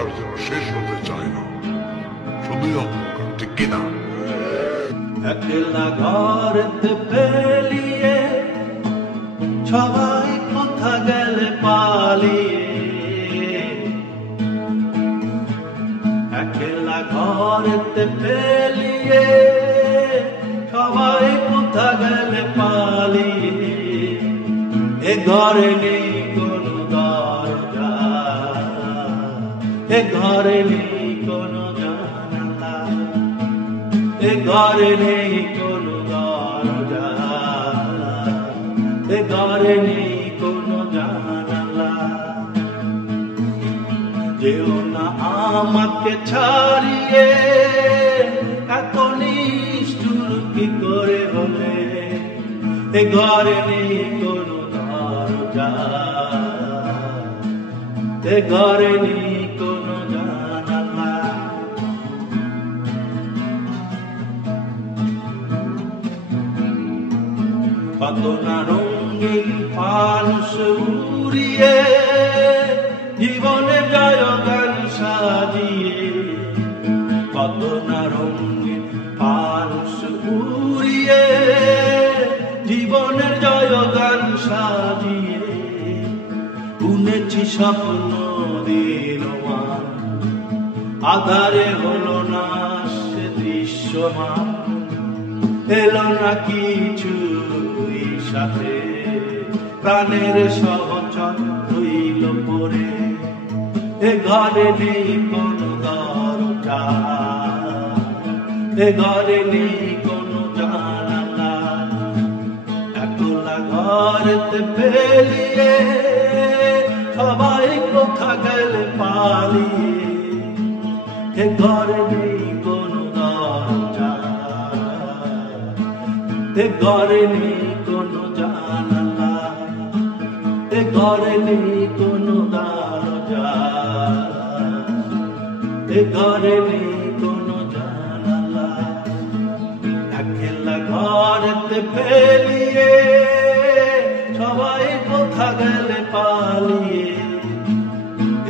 অন্ধকার যেন শেষ হতে চায় না, শুধুই অন্ধকার, ঠিক কিনা? একলা ঘরেতে পেলিয়ে সবাই কোথা গেলে পালিয়ে, একলা ঘরেতে পেলিয়ে সবাই কোথা গেলে পালিয়ে। এ ঘরে নেই কোনো দরজা, এ ঘরে নেই কোনো জানালা, এ ঘরে নেই কোনো দরজা, এ ঘরে নেই কোনো জানালা। যেও না আমাকে ছাড়িয়ে, এত নিষ্ঠুর কি করে হলে। এ ঘরে নেই কোনো দরজা, এ ঘরে নেই কোনো জানালা। কত না রঙিন ফানুস উড়িয়ে জীবনের জয়গান সাজিয়ে, কত না রঙিন ফানুস উড়িয়ে জীবনের জয়গান সাজিয়ে। বুনেছি স্বপ্ন দিলমান, আধারে হলো না সে দৃশ্যমান। এলো না কিছু সাথে, প্রাণের সহচর হইল পরে। এ ঘরে নেই কোনো দরজা, এ ঘরে নেই কোনো জানালা। একলা ঘরেতে পেলিয়ে সবাই কোথা গেলে পালিয়ে। এ ঘরে নেই কোনো দরজা, এ ঘরে নেই কোনো জানালা, এ ঘরে নেই কোনো দরজা, এ ঘরে নেই কোনো জানালা। একলা ঘরেতে পেলিয়ে সবাই কোথা গেলে পালিয়ে।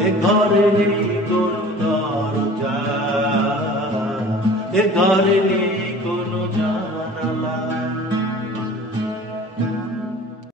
এ ঘরে নেই কোনো দরজা, এ ঘরে নেই